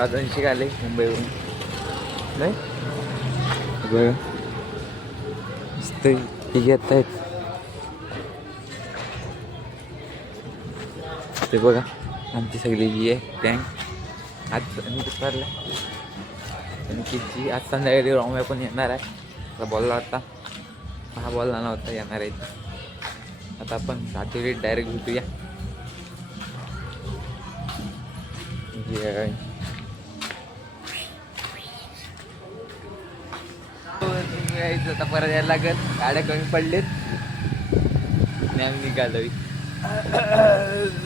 आज अंशिक आले मुंबईवरून नाही बघा मस्त येत आहेत ते बघा आमची सगळी जी आहे गँग आज कसं वाटलं आणखीची आज संध्याकाळी रॉम्या पण येणार आहे आता बोलला होता हा बोलला नव्हता येणार आहे आता आपण सातवी डायरेक्ट भेटूया यायचं आता परत यायला लागत गाड्या कमी पडलेत नॅम निघालोय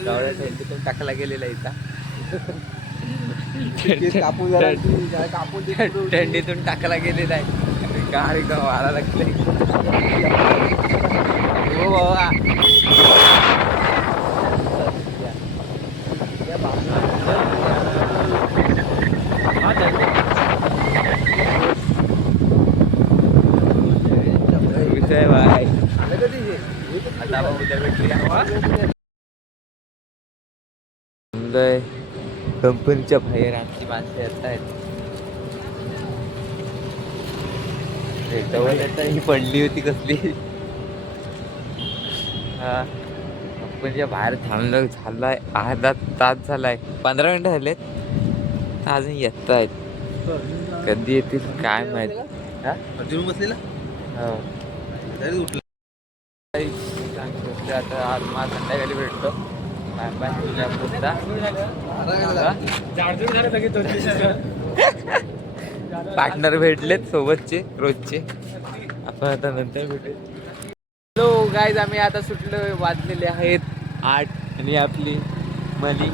गावड्या थंडीतून टाकला गेलेला इथं थंडीतून टाकला गेलेला आहे गाडी व्हायला लागले हो बाबा विषय बाय आता उद्या भेटूया कंपनीच्या बाहेर आमची माणसं येत आहेत ही पडली होती कसली हा कंपनीच्या बाहेर थांबलं झालाय अर्धा तास झालाय 15 मिनिटं झालेत अजून येत आहेत कधी येतील काय माहित अजून बसलेला आता आज मला संध्याकाळी भेटतो पार्टनर भेटलेत सोबतचे रोजचे आपण आता नंतर भेटू हॅलो गाईज आम्ही आता सुटलो वाजलेले आहेत 8 आणि आपली मली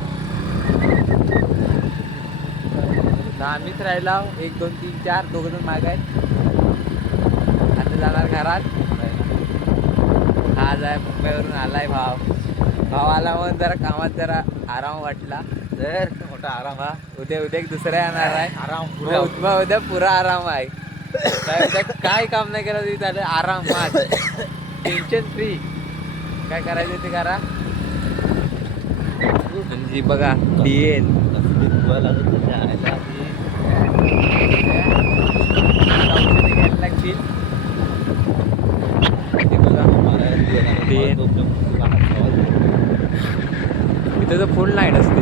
आम्हीच राहिला 1 2 3 4 दोघं जण माग आहेत आता जाणार घरात आज आहे मुंबईवरून आलाय भाव आला म्हणून जरा कामात जरा आराम वाटला तर मोठा आराम हा उद्या एक दुसरा येणार आहे आराम उद्या पुरा आराम आहे उद्या काय काम नाही केलं तरी झालं आराम टेन्शन फ्री काय करायचं ते करा म्हणजे बघा डीएन लागतील इथं तर फुल लाईट असते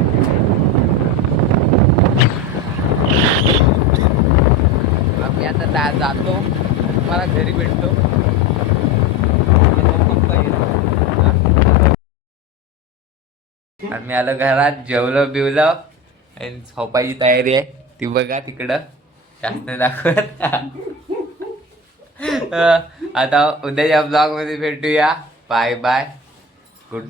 आम्ही आता जातो मला घरी भेटतो आम्ही आलो घरात जेवलं बिवलं आणि झोपायची तयारी आहे ती बघा तिकडं जास्त दाखवत आता उद्याच्या ब्लॉग मध्ये भेटूया बाय बाय गुड